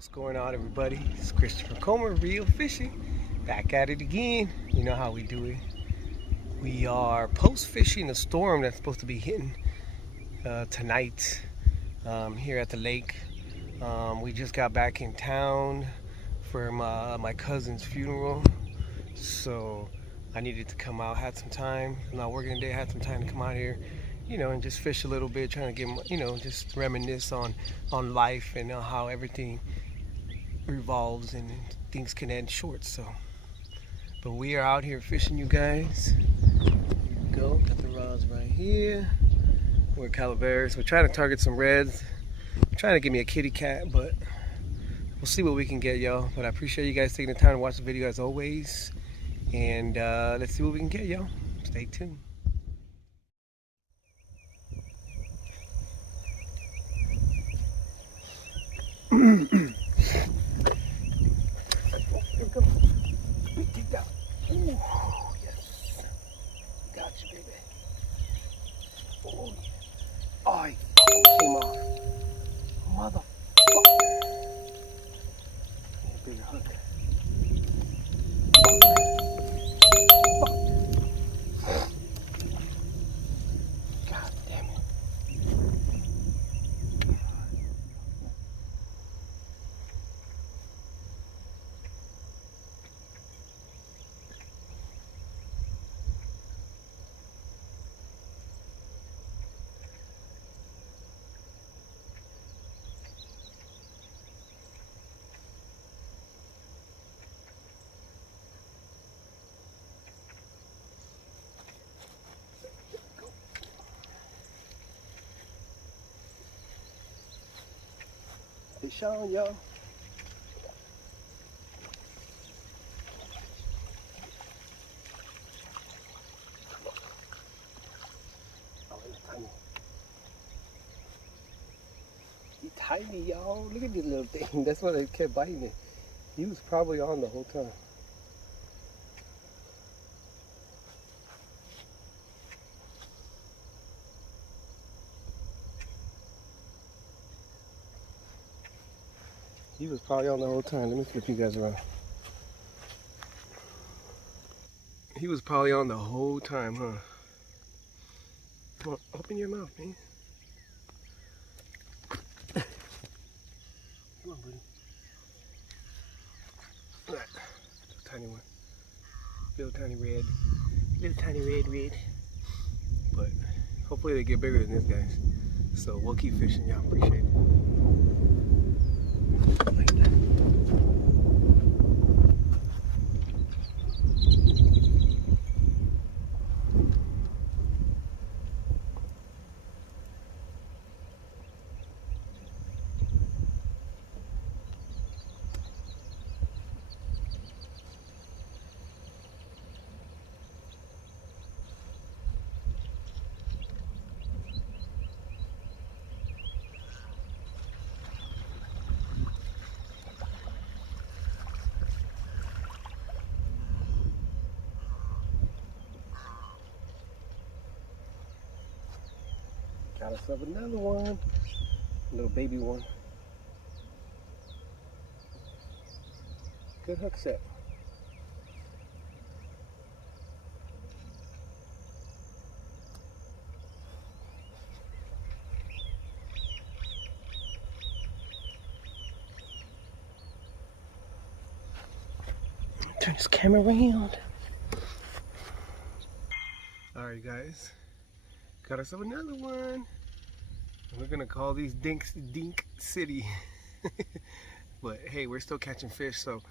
What's going on, everybody? It's Christopher Comer, Real Fishing, back at it again. You know how we do it. We are post fishing a storm that's supposed to be hitting tonight here at the lake. We just got back in town for my cousin's funeral, so I needed to come out. Had some time. I'm not working today. Had some time to come out here, and just fish a little bit, trying to get, just reminisce on life and how everything revolves and things can end short. But we are out here fishing, you guys. Here we go. Got the rods right here. We're Calaveras. We're trying to target some reds. I'm trying to get me a kitty cat, but we'll see what we can get, y'all. But I appreciate you guys taking the time to watch the video as always. And let's see what we can get, y'all. Stay tuned. Here we go. Dig down. Ooh, yes. Got you, baby. Oh, yeah. Oh, he came off. Motherfucker. Need a bigger hook. God damn it. Fish on, y'all. Oh, he's tiny. He's tiny, y'all. Look at this little thing. That's why they kept biting it. He was probably on the whole time. He was probably on the whole time. Let me flip you guys around. He was probably on the whole time, huh? Come on, open your mouth, man. Come on, buddy. Little tiny one. Little tiny red. Little tiny red. But hopefully they get bigger than this, guys. So we'll keep fishing, y'all. Appreciate it. Like that. Got us up another one, a little baby one. Good hook set. Turn this camera around. Alright, guys. Got ourselves another one. We're gonna call these dinks Dink City. But hey, we're still catching fish. So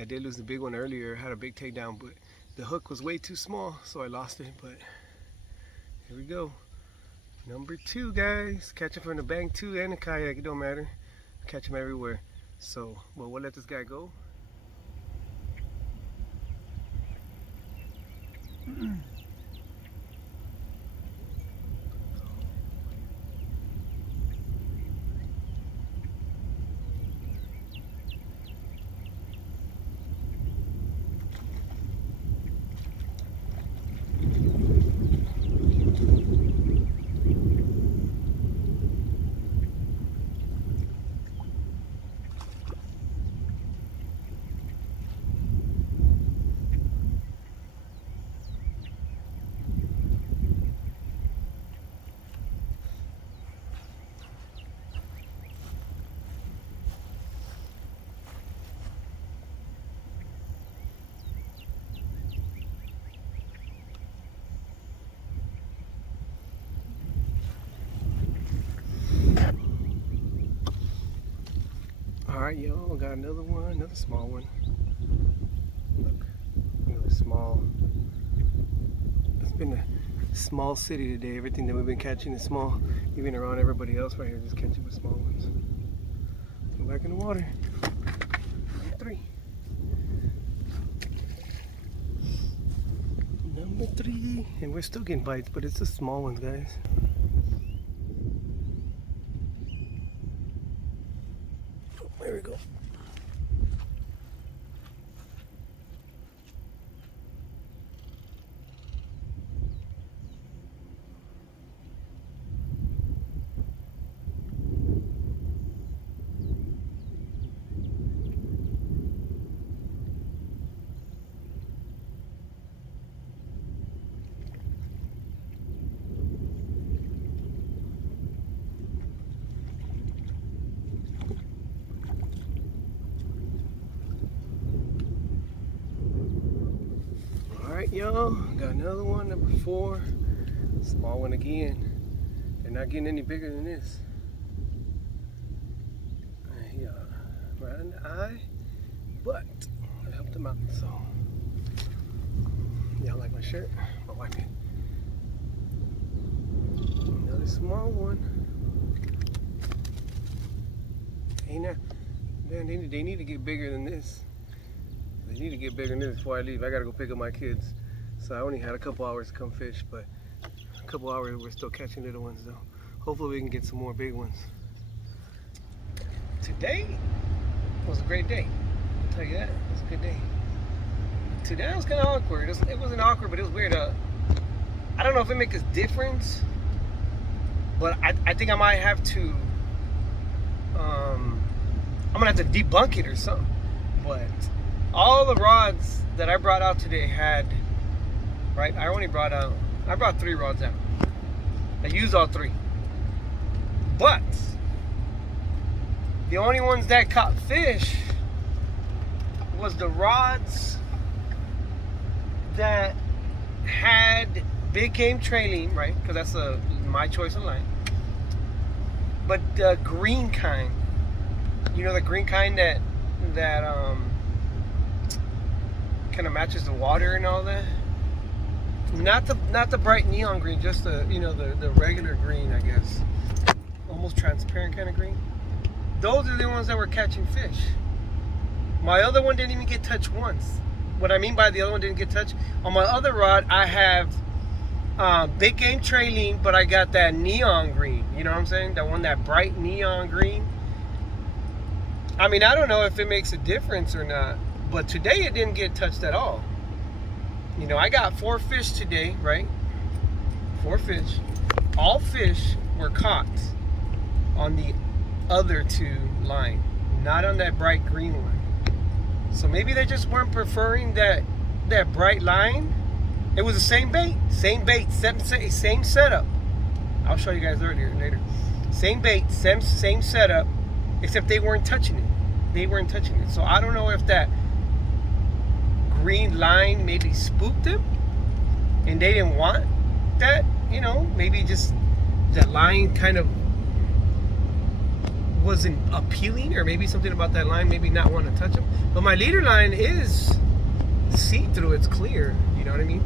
I did lose the big one earlier. Had a big takedown, but the hook was way too small, so I lost it. But here we go. Number 2, guys. Catch him from the bank too and the kayak. It don't matter. Catch him everywhere. So, well, we'll let this guy go. Alright, y'all, got another one, another small one. Look, another small. It's been a small city today. Everything that we've been catching is small. Even around everybody else right here, just catching with small ones. Go back in the water. Number 3. Number 3. And we're still getting bites, but it's the small ones, guys. Oh, there we go. Alright, y'all, got another one, number 4. Small one again. They're not getting any bigger than this. Yeah, right in the eye, but I helped them out. So, y'all like my shirt? I'll wipe it. Another small one. Ain't that, man, they need to get bigger than this. They need to get bigger than this before I leave. I gotta go pick up my kids. So I only had a couple hours to come fish, but a couple hours we're still catching little ones though. Hopefully we can get some more big ones. Today was a great day. I'll tell you that. It was a good day. Today was kind of awkward. It wasn't awkward, but it was weird. I don't know if it makes a difference, but I think I might have to, I'm gonna have to debunk it or something. But all the rods that I brought out today had, right, I brought 3 rods out. I used all 3. But the only ones that caught fish was the rods that had big game trailing, right? Because that's my choice of line. But the green kind, you know, the green kind that kind of matches the water and all that. Not the bright neon green, just the, you know, the regular green, I guess. Almost transparent kind of green. Those are the ones that were catching fish. My other one didn't even get touched once. What I mean by the other one didn't get touched, on my other rod I have big game trailing, but I got that neon green. You know what I'm saying? That one, that bright neon green. I mean, I don't know if it makes a difference or not, but today it didn't get touched at all. You know, I got 4 fish today, right? 4 fish. All fish were caught on the other 2 line, not on that bright green one. So maybe they just weren't preferring that bright line. It was the same bait, same setup. I'll show you guys later. Same bait, same setup, except they weren't touching it. They weren't touching it. So I don't know if that green line maybe spooked them and they didn't want that, you know, maybe just that line kind of wasn't appealing, or maybe something about that line maybe not want to touch them. But my leader line is see-through, it's clear, you know what I mean?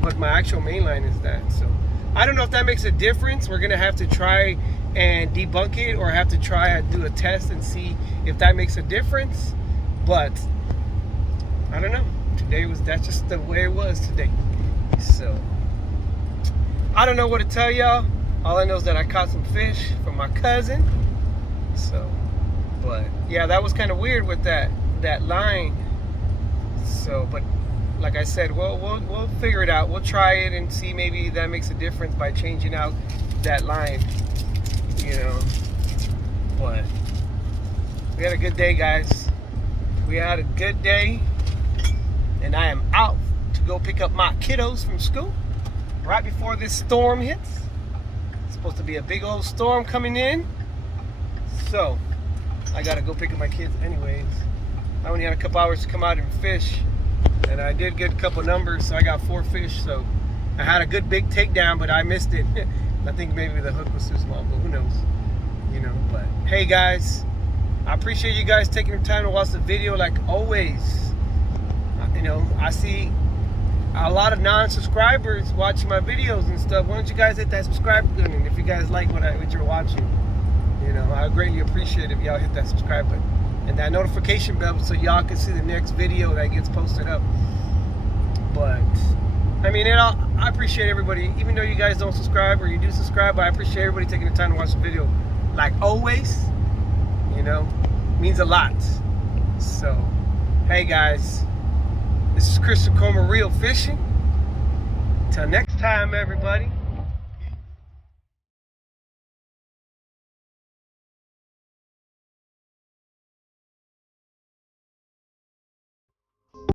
But my actual main line is that. So I don't know if that makes a difference. We're gonna have to try and debunk it, or have to try and do a test and see if that makes a difference. But I don't know. That's just the way it was today. So I don't know what to tell y'all. All I know is that I caught some fish from my cousin. So, but yeah, that was kind of weird with that line. So, but like I said, we'll figure it out. We'll try it and see, maybe that makes a difference by changing out that line, you know. But we had a good day, guys. We had a good day, and I am out to go pick up my kiddos from school right before this storm hits. It's supposed to be a big old storm coming in, so I gotta go pick up my kids anyways. I only had a couple hours to come out and fish, and I did get a couple numbers, so I got 4 fish. So I had a good big takedown, but I missed it. I think maybe the hook was too small, but who knows, you know. But hey guys, I appreciate you guys taking the time to watch the video like always. You know, I see a lot of non-subscribers watching my videos and stuff. Why don't you guys hit that subscribe button if you guys like what you're watching? You know, I greatly appreciate it if y'all hit that subscribe button and that notification bell so y'all can see the next video that gets posted up. But I mean, I appreciate everybody, even though you guys don't subscribe or you do subscribe. I appreciate everybody taking the time to watch the video like always. You know, means a lot. So, hey guys, this is Chris Coma Real Fishing. Till next time, everybody.